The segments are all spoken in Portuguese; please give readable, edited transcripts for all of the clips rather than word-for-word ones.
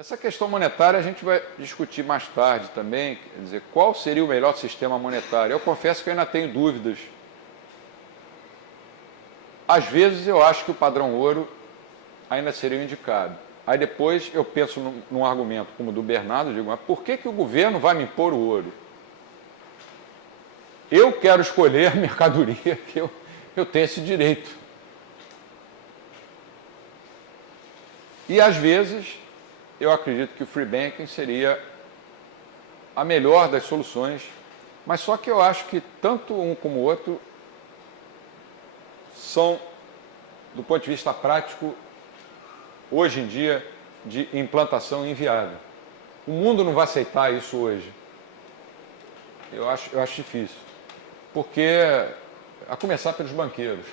Essa questão monetária a gente vai discutir mais tarde também, quer dizer, qual seria o melhor sistema monetário? Eu confesso que eu ainda tenho dúvidas. Às vezes eu acho que o padrão ouro ainda seria o indicado. Aí depois eu penso num argumento como o do Bernardo, digo, mas por que o governo vai me impor o ouro? Eu quero escolher a mercadoria que eu tenho esse direito. E às vezes eu acredito que o free banking seria a melhor das soluções, mas só que eu acho que tanto um como o outro são, do ponto de vista prático, hoje em dia, de implantação inviável. O mundo não vai aceitar isso hoje. Eu acho difícil. Porque, a começar pelos banqueiros.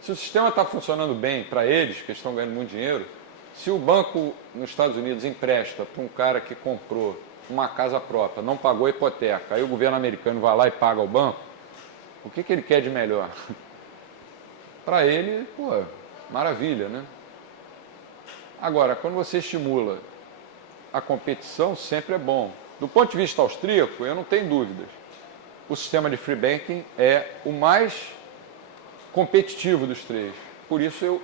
Se o sistema está funcionando bem para eles, que estão ganhando muito dinheiro, se o banco nos Estados Unidos empresta para um cara que comprou uma casa própria, não pagou a hipoteca, aí o governo americano vai lá e paga ao banco, o que ele quer de melhor? Para ele, pô, maravilha, né? Agora, quando você estimula a competição, sempre é bom. Do ponto de vista austríaco, eu não tenho dúvidas. O sistema de free banking é o mais competitivo dos três. Por isso eu...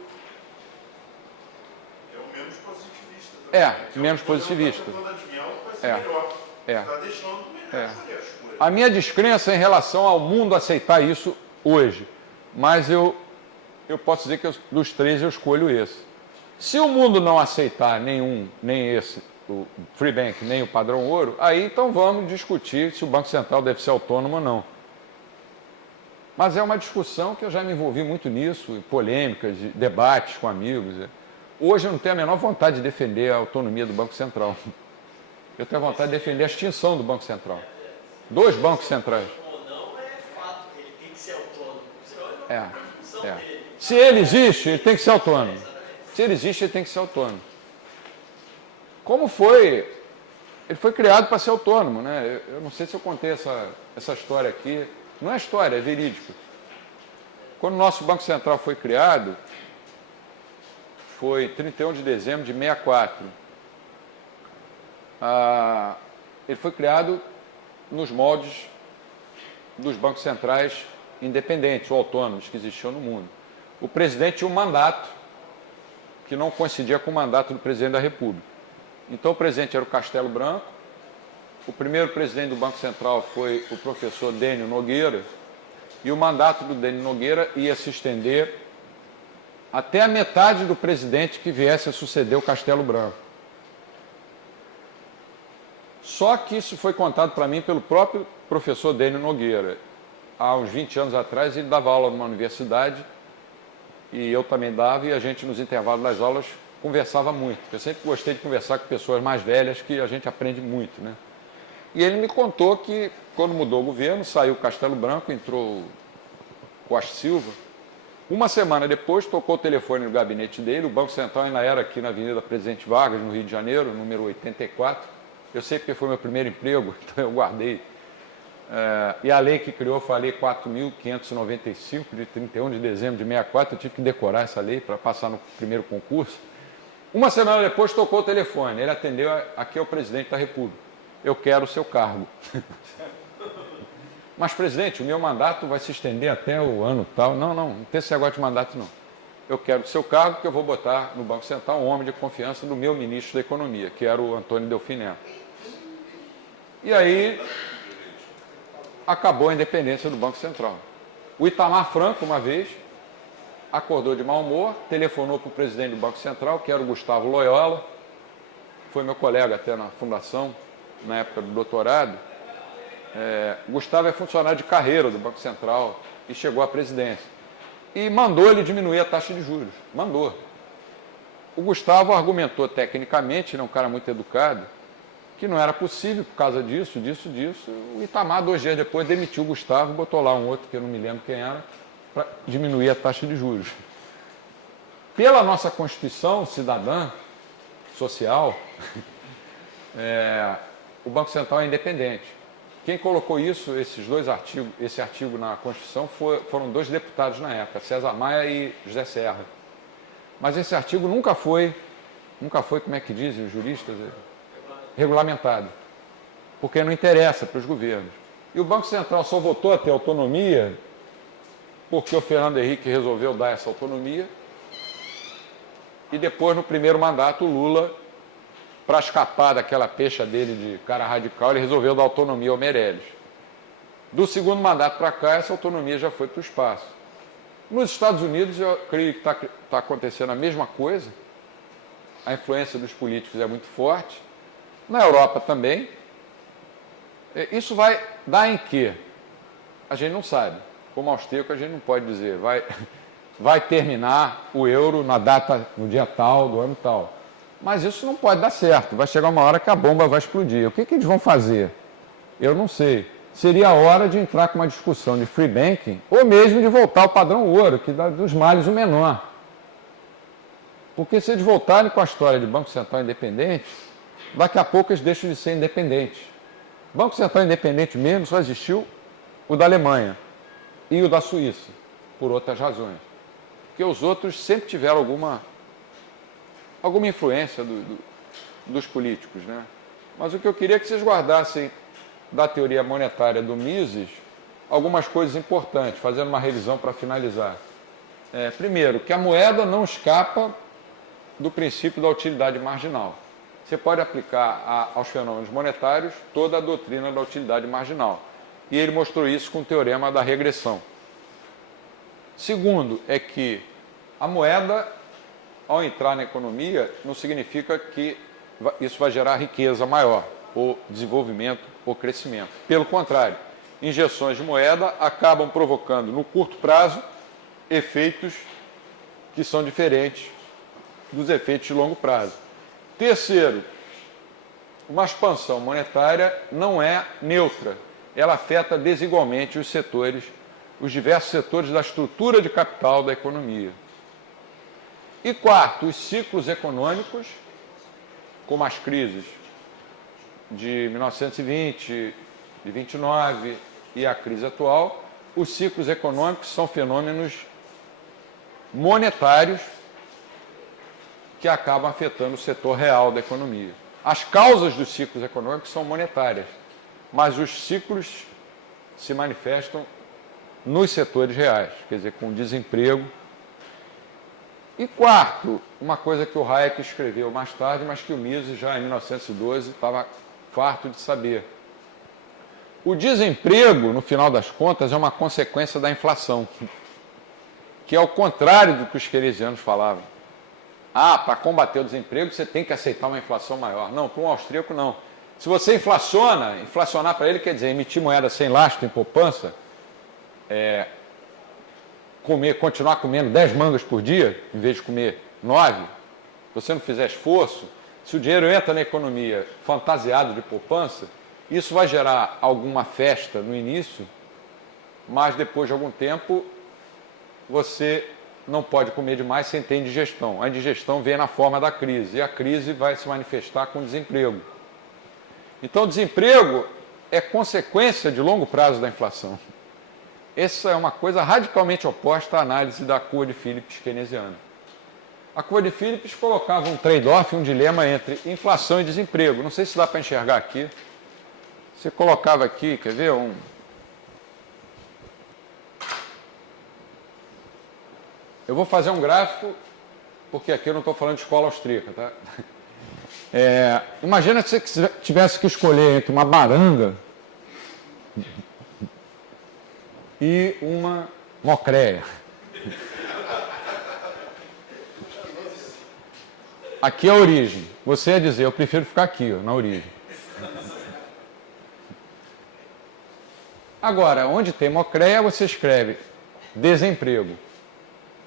É o menos positivista também. Menos positivista. Está deixando melhor escolha. A minha descrença em relação ao mundo aceitar isso hoje. Mas eu posso dizer que dos três eu escolho esse. Se o mundo não aceitar nem esse, o free bank, nem o padrão ouro, aí então vamos discutir se o Banco Central deve ser autônomo ou não. Mas é uma discussão que eu já me envolvi muito nisso, polêmicas, debates com amigos. Hoje eu não tenho a menor vontade de defender a autonomia do Banco Central. Eu tenho a vontade de defender a extinção do Banco Central. Dois bancos centrais. Não é fato, ele tem que ser autônomo. Se ele existe, ele tem que ser autônomo. Se ele existe, ele tem que ser autônomo. Como foi? Ele foi criado para ser autônomo, né? Eu não sei se eu contei essa história aqui. Não é história, é verídico. Quando o nosso Banco Central foi criado, foi 31 de dezembro de 64. Ele foi criado nos moldes dos bancos centrais independentes ou autônomos que existiam no mundo. O presidente tinha um mandato que não coincidia com o mandato do presidente da República. Então, o presidente era o Castelo Branco, o primeiro presidente do Banco Central foi o professor Dênio Nogueira, e o mandato do Dênio Nogueira ia se estender até a metade do presidente que viesse a suceder o Castelo Branco. Só que isso foi contado para mim pelo próprio professor Dênio Nogueira. Há uns 20 anos atrás, ele dava aula numa universidade, e eu também dava, e a gente, nos intervalos das aulas, conversava muito. Eu sempre gostei de conversar com pessoas mais velhas, que a gente aprende muito, né? E ele me contou que, quando mudou o governo, saiu o Castelo Branco, entrou o Costa Silva. Uma semana depois, tocou o telefone no gabinete dele, o Banco Central ainda era aqui na Avenida Presidente Vargas, no Rio de Janeiro, número 84. Eu sei porque foi meu primeiro emprego, então eu guardei. E a lei que criou foi a Lei 4.595, de 31 de dezembro de 64, eu tive que decorar essa lei para passar no primeiro concurso. Uma semana depois tocou o telefone, ele atendeu, aqui é o presidente da República, eu quero o seu cargo. Mas, presidente, o meu mandato vai se estender até o ano tal. Não tem esse negócio de mandato não. Eu quero o seu cargo que eu vou botar no Banco Central um homem de confiança do meu ministro da Economia, que era o Antônio Delfim Neto. E aí acabou a independência do Banco Central. O Itamar Franco, uma vez, acordou de mau humor, telefonou para o presidente do Banco Central, que era o Gustavo Loyola, foi meu colega até na fundação, na época do doutorado. Gustavo é funcionário de carreira do Banco Central e chegou à presidência. E mandou ele diminuir a taxa de juros. Mandou. O Gustavo argumentou tecnicamente, ele é um cara muito educado, que não era possível por causa disso. O Itamar, 2 dias depois, demitiu o Gustavo, botou lá um outro, que eu não me lembro quem era, para diminuir a taxa de juros. Pela nossa Constituição cidadã, social, o Banco Central é independente. Quem colocou isso, esse artigo na Constituição, foram 2 deputados na época, César Maia e José Serra. Mas esse artigo nunca foi Nunca foi, como é que dizem os juristas? Regulamentado. Porque não interessa para os governos. E o Banco Central só voltou a ter autonomia porque o Fernando Henrique resolveu dar essa autonomia e depois, no primeiro mandato, o Lula, para escapar daquela pecha dele de cara radical, ele resolveu dar autonomia ao Meirelles. Do segundo mandato para cá, essa autonomia já foi para o espaço. Nos Estados Unidos, eu creio que está acontecendo a mesma coisa. A influência dos políticos é muito forte. Na Europa também. Isso vai dar em quê? A gente não sabe. Como austríaco, a gente não pode dizer. Vai terminar o euro na data, no dia tal, do ano tal. Mas isso não pode dar certo. Vai chegar uma hora que a bomba vai explodir. O que eles vão fazer? Eu não sei. Seria a hora de entrar com uma discussão de free banking ou mesmo de voltar ao padrão ouro, que dá dos males o menor. Porque se eles voltarem com a história de Banco Central independente, daqui a pouco eles deixam de ser independentes. Banco Central independente mesmo só existiu o da Alemanha e o da Suíça, por outras razões. Porque os outros sempre tiveram alguma influência dos políticos, né? Mas o que eu queria é que vocês guardassem da teoria monetária do Mises algumas coisas importantes, fazendo uma revisão para finalizar. Primeiro, que a moeda não escapa do princípio da utilidade marginal. Você pode aplicar aos fenômenos monetários toda a doutrina da utilidade marginal. E ele mostrou isso com o teorema da regressão. Segundo, é que a moeda, ao entrar na economia, não significa que isso vai gerar riqueza maior, ou desenvolvimento, ou crescimento. Pelo contrário, injeções de moeda acabam provocando, no curto prazo, efeitos que são diferentes dos efeitos de longo prazo. Terceiro, uma expansão monetária não é neutra. Ela afeta desigualmente os diversos setores da estrutura de capital da economia. E quarto, os ciclos econômicos, como as crises de 1920, de 29 e a crise atual, os ciclos econômicos são fenômenos monetários que acabam afetando o setor real da economia. As causas dos ciclos econômicos são monetárias, mas os ciclos se manifestam nos setores reais, quer dizer, com desemprego. E quarto, uma coisa que o Hayek escreveu mais tarde, mas que o Mises já em 1912 estava farto de saber. O desemprego, no final das contas, é uma consequência da inflação, que é o contrário do que os keynesianos falavam. Para combater o desemprego, você tem que aceitar uma inflação maior. Não, para um austríaco, não. Se você inflacionar para ele quer dizer emitir moeda sem lastro em poupança, continuar comendo 10 mangas por dia, em vez de comer 9, se você não fizer esforço, se o dinheiro entra na economia fantasiado de poupança, isso vai gerar alguma festa no início, mas depois de algum tempo, você não pode comer demais sem ter indigestão. A indigestão vem na forma da crise, e a crise vai se manifestar com desemprego. Então, o desemprego é consequência de longo prazo da inflação. Essa é uma coisa radicalmente oposta à análise da curva de Phillips keynesiana. A curva de Phillips colocava um trade-off, um dilema entre inflação e desemprego. Não sei se dá para enxergar aqui. Você colocava aqui, quer ver? Eu vou fazer um gráfico, porque aqui eu não estou falando de escola austríaca, tá? Imagina se você tivesse que escolher entre uma baranga e uma mocréia. Aqui é a origem. Você ia dizer, eu prefiro ficar aqui, ó, na origem. Agora, onde tem mocréia, você escreve desemprego.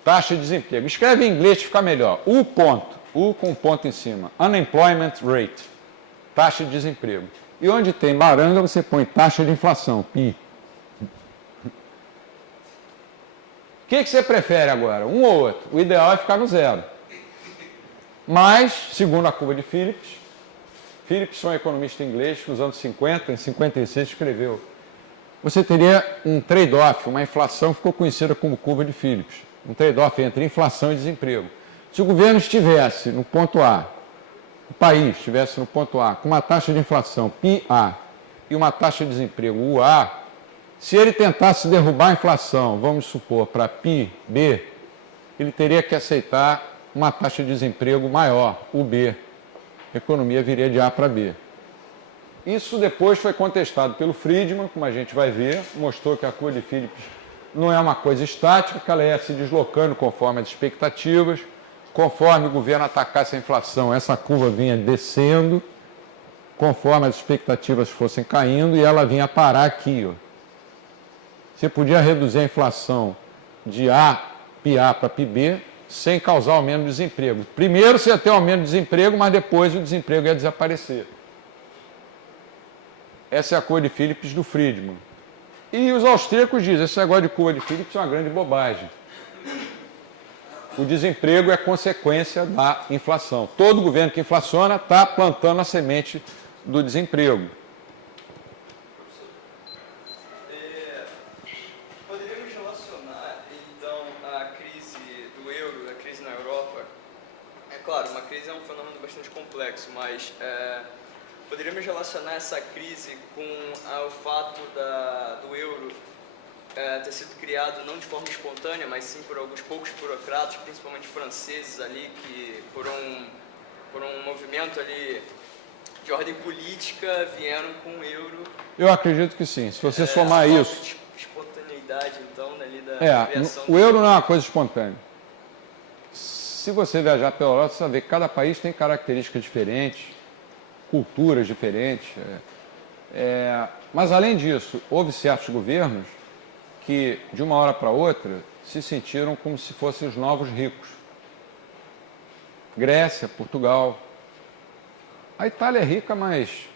Taxa de desemprego. Escreve em inglês, fica melhor. U com ponto em cima. Unemployment rate. Taxa de desemprego. E onde tem baranga, você põe taxa de inflação, PI. O que você prefere agora? Um ou outro? O ideal é ficar no zero. Mas, segundo a curva de Phillips foi um economista inglês que nos anos 50, em 56, escreveu. Você teria um trade-off, uma inflação que ficou conhecida como curva de Phillips. Um trade-off entre inflação e desemprego. Se o governo estivesse no ponto A o país estivesse no ponto A, com uma taxa de inflação PA e uma taxa de desemprego UA, se ele tentasse derrubar a inflação, vamos supor, para PB, ele teria que aceitar uma taxa de desemprego maior, UB. A economia viria de A para B. Isso depois foi contestado pelo Friedman, como a gente vai ver, mostrou que a curva de Phillips não é uma coisa estática, que ela ia se deslocando conforme as expectativas. Conforme o governo atacasse a inflação, essa curva vinha descendo, conforme as expectativas fossem caindo, e ela vinha parar aqui. Ó. Você podia reduzir a inflação de A, PA para PB, sem causar aumento do desemprego. Primeiro você ia ter aumento do desemprego, mas depois o desemprego ia desaparecer. Essa é a curva de Phillips do Friedman. E os austríacos dizem, esse negócio de curva de Phillips é uma grande bobagem. O desemprego é consequência da inflação. Todo governo que inflaciona está plantando a semente do desemprego. Poderíamos relacionar, então, a crise do euro, a crise na Europa? É claro, uma crise é um fenômeno bastante complexo, mas poderíamos relacionar essa crise com o fato do euro ter sido criado não de forma espontânea, mas sim por alguns poucos burocratas, principalmente franceses ali, que por um movimento ali de ordem política vieram com o euro. Eu acredito que sim. Se você somar isso... Espontaneidade, então, ali da criação o euro não é uma coisa espontânea. Se você viajar pela Europa, você vai ver que cada país tem características diferentes, culturas diferentes. Mas, além disso, houve certos governos que, de uma hora para outra, se sentiram como se fossem os novos ricos. Grécia, Portugal. A Itália é rica, mas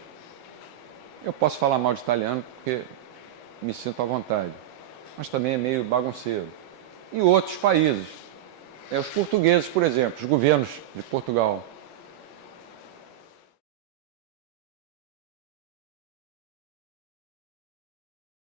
eu posso falar mal de italiano porque me sinto à vontade. Mas também é meio bagunceiro. E outros países. Os portugueses, por exemplo, os governos de Portugal